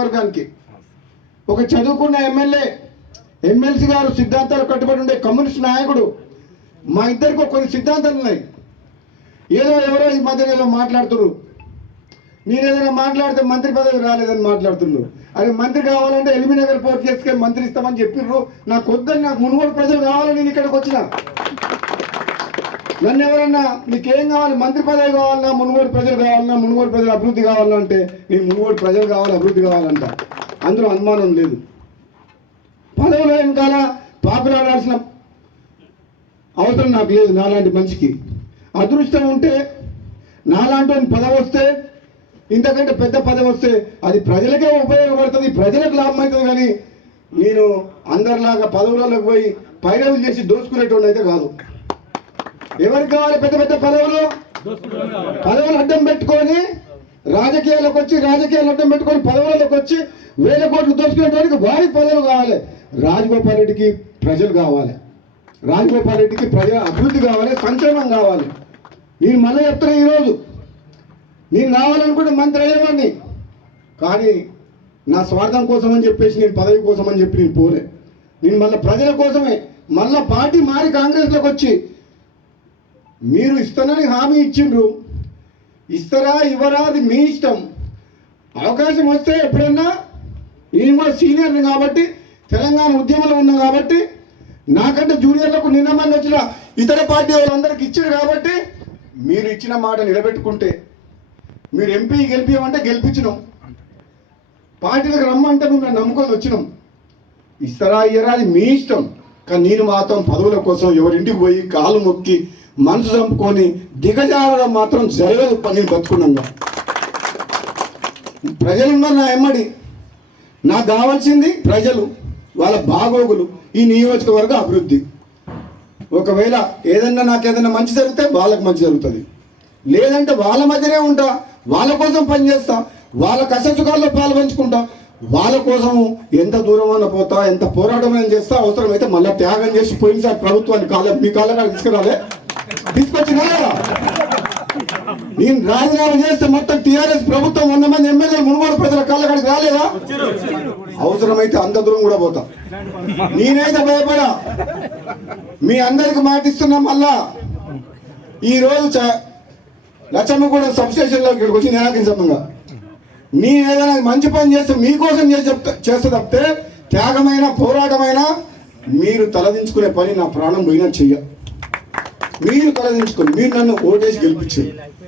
వర్గానికి ఒక చదువుకున్న ఎమ్మెల్సీ గారు సిద్ధాంతాలు కట్టుబడి ఉండే కమ్యూనిస్ట్ నాయకుడు. మా ఇద్దరికి కొన్ని సిద్ధాంతాలు ఉన్నాయి. ఎవరో ఈ మధ్య ఏదో మాట్లాడుతున్నారు. నేను ఏదైనా మాట్లాడితే మంత్రి పదవి రాలేదని మాట్లాడుతున్నారు. అది మంత్రి కావాలంటే ఎలిమినగర్ పోర్ట్ చేసుకొని మంత్రి ఇస్తామని చెప్పిర్రు. నాకు వద్దని, నాకు మునుగోడు ప్రజలు కావాలని నేను ఇక్కడికి వచ్చిన. నన్ను ఎవరన్నా నీకేం కావాలి, మంత్రి పదవి కావాలన్నా, మునుగోడు ప్రజలు కావాలన్నా, మునుగోడు ప్రజలు అభివృద్ధి కావాలన్నా అంటే నేను మునుగోడు ప్రజలు కావాలి, అభివృద్ధి కావాలంట. అందులో అనుమానం లేదు. పదవుల వెనకాల పాపులాడాల్సిన అవసరం నాకు లేదు. నాలాంటి మనిషికి అదృష్టం ఉంటే, నాలాంటి పదవి వస్తే, ఇంతకంటే పెద్ద పదవి వస్తే అది ప్రజలకే ఉపయోగపడుతుంది, ప్రజలకు లాభం అవుతుంది. కానీ నేను అందరిలాగా పదవులలోకి పోయి పైరవులు చేసి దోచుకునేటువంటి అయితే కాదు. ఎవరికి కావాలి పెద్ద పెద్ద పదవులు? పదవులు అడ్డం పెట్టుకొని రాజకీయాల్లోకి వచ్చి, రాజకీయాలు అడ్డం పెట్టుకొని పదవులలోకి వచ్చి వేల కోట్లు దోచుకునేటానికి వారికి పదవులు కావాలి. రాజగోపాల్ రెడ్డికి ప్రజలు కావాలి, రాజగోపాల్ రెడ్డికి ప్రజల అభివృద్ధి కావాలి, సంక్షేమం కావాలి. నేను మళ్ళీ చెప్తున్నా, ఈరోజు నేను కావాలనుకుంటే మంత్రి అయ్యేవాడిని. కానీ నా స్వార్థం కోసం అని చెప్పేసి, నేను పదవి కోసం అని చెప్పి నేను పోలే. నేను మళ్ళీ ప్రజల కోసమే, మళ్ళీ పార్టీ మారి కాంగ్రెస్లోకి వచ్చి, మీరు ఇస్తానని హామీ ఇచ్చిండ్రు, ఇస్తారా ఇవ్వరా అది మీ ఇష్టం. అవకాశం వస్తే ఎప్పుడన్నా, నేను కూడా సీనియర్ని కాబట్టి, తెలంగాణ ఉద్యమంలో ఉన్నాం కాబట్టి, నాకంటే జూనియర్లకు నిన్న మంది వచ్చిన ఇతర పార్టీ వాళ్ళందరికీ ఇచ్చారు కాబట్టి, మీరు ఇచ్చిన మాట నిలబెట్టుకుంటే, మీరు ఎంపీ గెలిపించమంటే గెలిపించినాం, పార్టీలకు రమ్మంటే మేము నమ్ముకొని వచ్చినాం. ఇస్తారా ఇయ్యరా అది మీ ఇష్టం. కానీ నేను మాత్రం పదవుల కోసం ఎవరింటికి పోయి కాలు మొక్కి మనసు చంపుకొని దిగజారడం మాత్రం జరగదు. నేను బతుకున్నాగా ప్రజలున్నారు నా ఎమ్మడి. నాకు కావాల్సింది ప్రజలు, వాళ్ళ బాగోగులు, ఈ నియోజకవర్గ అభివృద్ధి. ఒకవేళ ఏదన్నా నాకు ఏదైనా మంచి జరిగితే వాళ్ళకి మంచి జరుగుతుంది, లేదంటే వాళ్ళ మధ్యనే ఉంటా, వాళ్ళ కోసం పనిచేస్తా, వాళ్ళ కష్టసుఖాల్లో పాల్పంచుకుంటా, వాళ్ళ కోసం ఎంత దూరమైనా పోతా, ఎంత పోరాటమైనా చేస్తా. అవసరమైతే మళ్ళీ త్యాగం చేసి పోయినసారి ప్రభుత్వాన్ని మీ కాళ్ళ తీసుకొచ్చినా కదా. నేను రాజీనామా చేస్తే మొత్తం టీఆర్ఎస్ ప్రభుత్వం 100 మంది ఎమ్మెల్యేలు మునుగోడు ప్రజల కాళ్ళకాడికి రాలేదా? అవసరమైతే అంత దూరం కూడా పోతా. నేనైతే భయపడా. మీ అందరికి మాటిస్తున్నా. మళ్ళా ఈరోజు లచ్చమ్మగూడ సబ్స్టేషన్లో ఇక్కడికి వచ్చి నిరాకరించమంగా, నేను ఏదైనా మంచి పని చేస్తే మీకోసం చేస్తే తప్పితే, త్యాగమైన పోరాటమైన మీరు తలదించుకునే పని నా ప్రాణం పోయినా చెయ్య. మీరు తలదించుకొని మీరు నన్ను ఓటేసి గెలిపించేది.